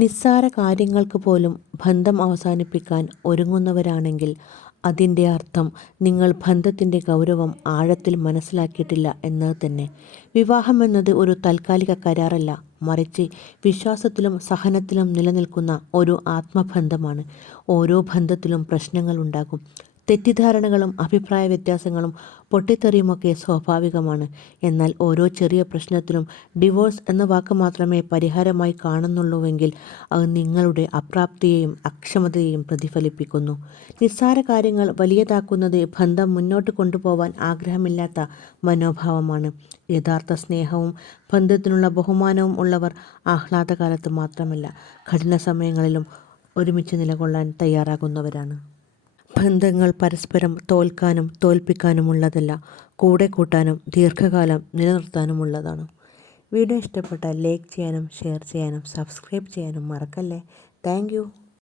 നിസ്സാര കാര്യങ്ങൾക്ക് പോലും ബന്ധം അവസാനിപ്പിക്കാൻ ഒരുങ്ങുന്നവരാണെങ്കിൽ അതിൻ്റെ അർത്ഥം നിങ്ങൾ ബന്ധത്തിൻ്റെ ഗൗരവം ആഴത്തിൽ മനസ്സിലാക്കിയിട്ടില്ല എന്നത് തന്നെ. വിവാഹം എന്നത് ഒരു താൽക്കാലിക കരാറല്ല, മറിച്ച് വിശ്വാസത്തിലും സഹനത്തിലും നിലനിൽക്കുന്ന ഒരു ആത്മബന്ധമാണ്. ഓരോ ബന്ധത്തിലും പ്രശ്നങ്ങൾ ഉണ്ടാകും. തെറ്റിദ്ധാരണകളും അഭിപ്രായ വ്യത്യാസങ്ങളും പൊട്ടിത്തെറിയുമൊക്കെ സ്വാഭാവികമാണ്. എന്നാൽ ഓരോ ചെറിയ പ്രശ്നത്തിലും ഡിവോഴ്സ് എന്ന വാക്ക് മാത്രമേ പരിഹാരമായി കാണുന്നുള്ളൂവെങ്കിൽ അത് നിങ്ങളുടെ അപ്രാപ്തിയെയും അക്ഷമതയെയും പ്രതിഫലിപ്പിക്കുന്നു. നിസ്സാര കാര്യങ്ങൾ വലിയതാക്കുന്നത് ബന്ധം മുന്നോട്ട് കൊണ്ടുപോവാൻ ആഗ്രഹമില്ലാത്ത മനോഭാവമാണ്. യഥാർത്ഥ സ്നേഹവും ബന്ധത്തിനുള്ള ബഹുമാനവും ഉള്ളവർ ആഹ്ലാദകാലത്ത് മാത്രമല്ല, കഠിന സമയങ്ങളിലും ഒരുമിച്ച് നിലകൊള്ളാൻ തയ്യാറാകുന്നവരാണ്. ബന്ധങ്ങൾ പരസ്പരം തോൽക്കാനും തോൽപ്പിക്കാനുമുള്ളതല്ല, കൂടെ കൂട്ടാനും ദീർഘകാലം നിലനിർത്താനുമുള്ളതാണ്. വീഡിയോ ഇഷ്ടപ്പെട്ടാൽ ലൈക്ക് ചെയ്യാനും ഷെയർ ചെയ്യാനും സബ്സ്ക്രൈബ് ചെയ്യാനും മറക്കല്ലേ. താങ്ക്